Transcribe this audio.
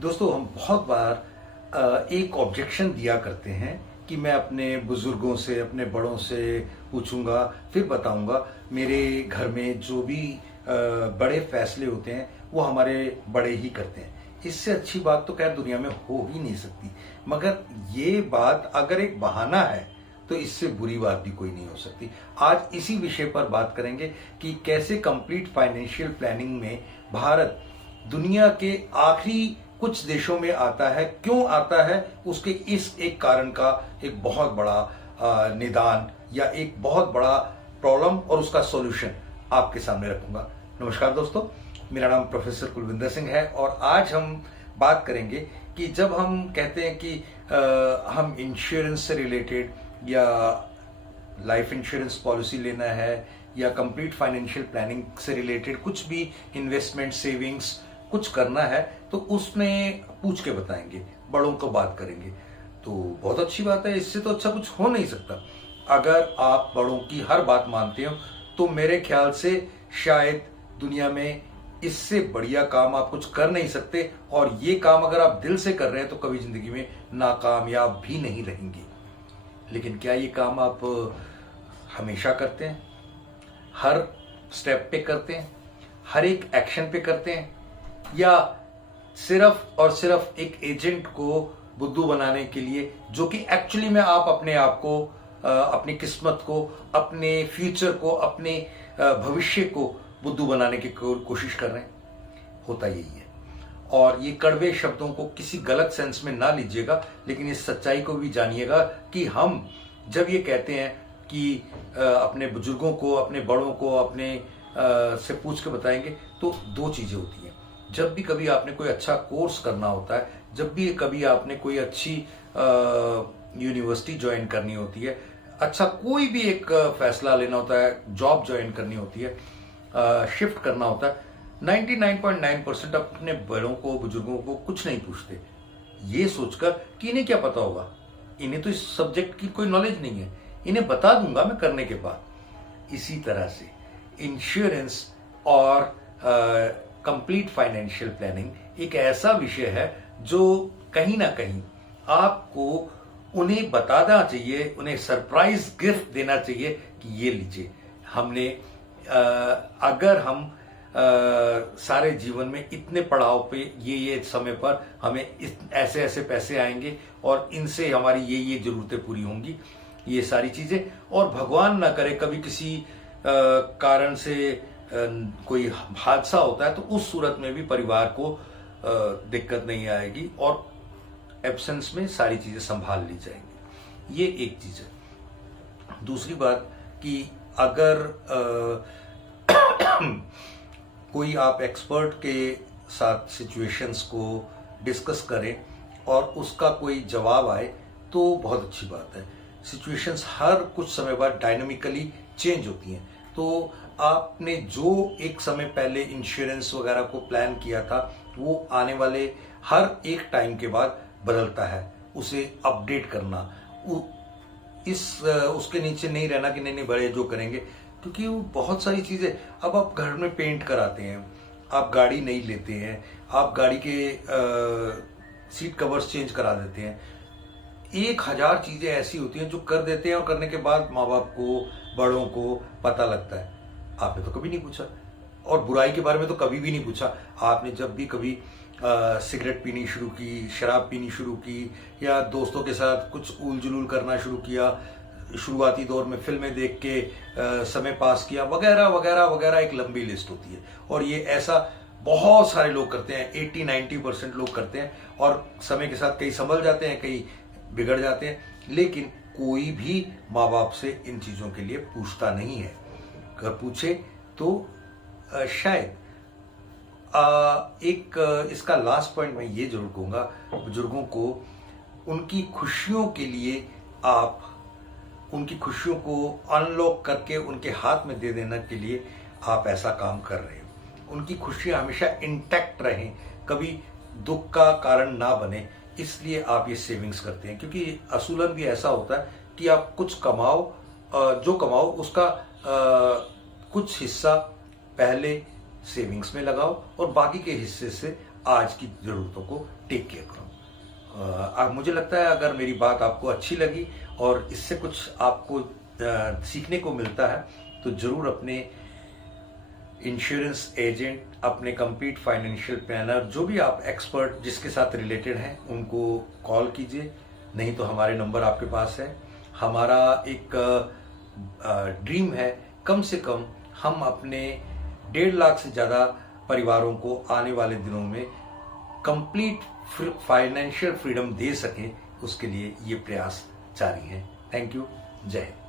दोस्तों, हम बहुत बार एक ऑब्जेक्शन दिया करते हैं कि मैं अपने बुजुर्गों से, अपने बड़ों से पूछूंगा, फिर बताऊंगा। मेरे घर में जो भी बड़े फैसले होते हैं वो हमारे बड़े ही करते हैं। इससे अच्छी बात तो खैर दुनिया में हो ही नहीं सकती। मगर ये बात अगर एक बहाना है तो इससे बुरी बात भी कोई नहीं हो सकती। आज इसी विषय पर बात करेंगे कि कैसे कंप्लीट फाइनेंशियल प्लानिंग में भारत दुनिया के आखिरी कुछ देशों में आता है। क्यों आता है, उसके इस एक कारण का एक बहुत बड़ा निदान या एक बहुत बड़ा प्रॉब्लम और उसका सॉल्यूशन आपके सामने रखूंगा। नमस्कार दोस्तों, मेरा नाम प्रोफेसर कुलविंदर सिंह है और आज हम बात करेंगे कि जब हम कहते हैं कि हम इंश्योरेंस से रिलेटेड या लाइफ इंश्योरेंस पॉलिसी लेना है या कंप्लीट फाइनेंशियल प्लानिंग से रिलेटेड कुछ भी इन्वेस्टमेंट, सेविंग्स कुछ करना है, तो उसमें पूछ के बताएंगे, बड़ों को बात करेंगे। तो बहुत अच्छी बात है, इससे तो अच्छा कुछ हो नहीं सकता। अगर आप बड़ों की हर बात मानते हो तो मेरे ख्याल से शायद दुनिया में इससे बढ़िया काम आप कुछ कर नहीं सकते। और ये काम अगर आप दिल से कर रहे हैं तो कभी जिंदगी में नाकामयाब भी नहीं रहेंगे। लेकिन क्या ये काम आप हमेशा करते हैं, हर स्टेप पे करते हैं, हर एक एक्शन पे करते हैं, या सिर्फ और सिर्फ एक एजेंट को बुद्धू बनाने के लिए, जो कि एक्चुअली में आप अपने आप को, अपनी किस्मत को, अपने फ्यूचर को, अपने भविष्य को बुद्धू बनाने की कोशिश कर रहे हैं? होता यही है। और ये कड़वे शब्दों को किसी गलत सेंस में ना लीजिएगा, लेकिन इस सच्चाई को भी जानिएगा कि हम जब ये कहते हैं कि अपने बुजुर्गों को, अपने बड़ों को, अपने से पूछ के बताएंगे, तो दो चीजें होती हैं। जब भी कभी आपने कोई अच्छा कोर्स करना होता है, जब भी कभी आपने कोई अच्छी यूनिवर्सिटी ज्वाइन करनी होती है, अच्छा कोई भी एक फैसला लेना होता है, जॉब ज्वाइन करनी होती है, शिफ्ट करना होता है, 99.9% अपने बड़ों को, बुजुर्गों को कुछ नहीं पूछते, ये सोचकर कि इन्हें क्या पता होगा, इन्हें तो इस सब्जेक्ट की कोई नॉलेज नहीं है, इन्हें बता दूंगा मैं करने के बाद। इसी तरह से इंश्योरेंस और कंप्लीट फाइनेंशियल प्लानिंग एक ऐसा विषय है जो कहीं ना कहीं आपको उन्हें बताना चाहिए, उन्हें सरप्राइज गिफ्ट देना चाहिए कि ये लीजिए, हमने अगर हम सारे जीवन में इतने पड़ाव पे ये समय पर हमें ऐसे ऐसे पैसे आएंगे और इनसे हमारी ये जरूरतें पूरी होंगी, ये सारी चीजें। और भगवान ना करे कभी किसी कारण से कोई हादसा होता है तो उस सूरत में भी परिवार को दिक्कत नहीं आएगी और एब्सेंस में सारी चीजें संभाल ली जाएंगी। ये एक चीज है। दूसरी बात कि अगर कोई आप एक्सपर्ट के साथ सिचुएशंस को डिस्कस करें और उसका कोई जवाब आए तो बहुत अच्छी बात है। सिचुएशंस हर कुछ समय बाद डायनामिकली चेंज होती हैं, तो आपने जो एक समय पहले इंश्योरेंस वगैरह को प्लान किया था वो आने वाले हर एक टाइम के बाद बदलता है। उसे अपडेट करना, उसके नीचे नहीं रहना कि नहीं बड़े जो करेंगे, क्योंकि वो बहुत सारी चीजें। अब आप घर में पेंट कराते हैं, आप गाड़ी नहीं लेते हैं, आप गाड़ी के सीट कवर्स चेंज करा देते हैं, 1000 चीजें ऐसी होती हैं जो कर देते हैं और करने के बाद माँ बाप को, बड़ों को पता लगता है। आपने तो कभी नहीं पूछा, और बुराई के बारे में तो कभी भी नहीं पूछा। आपने जब भी कभी सिगरेट पीनी शुरू की, शराब पीनी शुरू की, या दोस्तों के साथ कुछ उल जुलूल करना शुरू किया, शुरुआती दौर में फिल्में देख के समय पास किया, वगैरह वगैरह वगैरह, एक लंबी लिस्ट होती है। और ये ऐसा बहुत सारे लोग करते हैं, 80-90% लोग करते हैं, और समय के साथ कई संभल जाते हैं, कई बिगड़ जाते हैं, लेकिन कोई भी माँ बाप से इन चीजों के लिए पूछता नहीं है। अगर पूछे तो शायद इसका लास्ट पॉइंट मैं ये जरूर कहूंगा, बुजुर्गों को उनकी खुशियों के लिए आप उनकी खुशियों को अनलॉक करके उनके हाथ में दे देने के लिए आप ऐसा काम कर रहे हो। उनकी खुशियां हमेशा इंटैक्ट रहें, कभी दुख का कारण ना बने, इसलिए आप ये सेविंग्स करते हैं। क्योंकि असूलन भी ऐसा होता है कि आप कुछ कमाओ, जो कमाओ उसका कुछ हिस्सा पहले सेविंग्स में लगाओ और बाकी के हिस्से से आज की ज़रूरतों को टेक केयर करूँ। मुझे लगता है अगर मेरी बात आपको अच्छी लगी और इससे कुछ आपको सीखने को मिलता है तो ज़रूर अपने इंश्योरेंस एजेंट, अपने कंप्लीट फाइनेंशियल प्लानर, जो भी आप एक्सपर्ट जिसके साथ रिलेटेड हैं उनको कॉल कीजिए। नहीं तो हमारे नंबर आपके पास है। हमारा एक ड्रीम है, कम से कम हम अपने 1.5 लाख से ज़्यादा परिवारों को आने वाले दिनों में कंप्लीट फाइनेंशियल फ्रीडम दे सकें, उसके लिए ये प्रयास जारी है। Thank you. जय हिंद।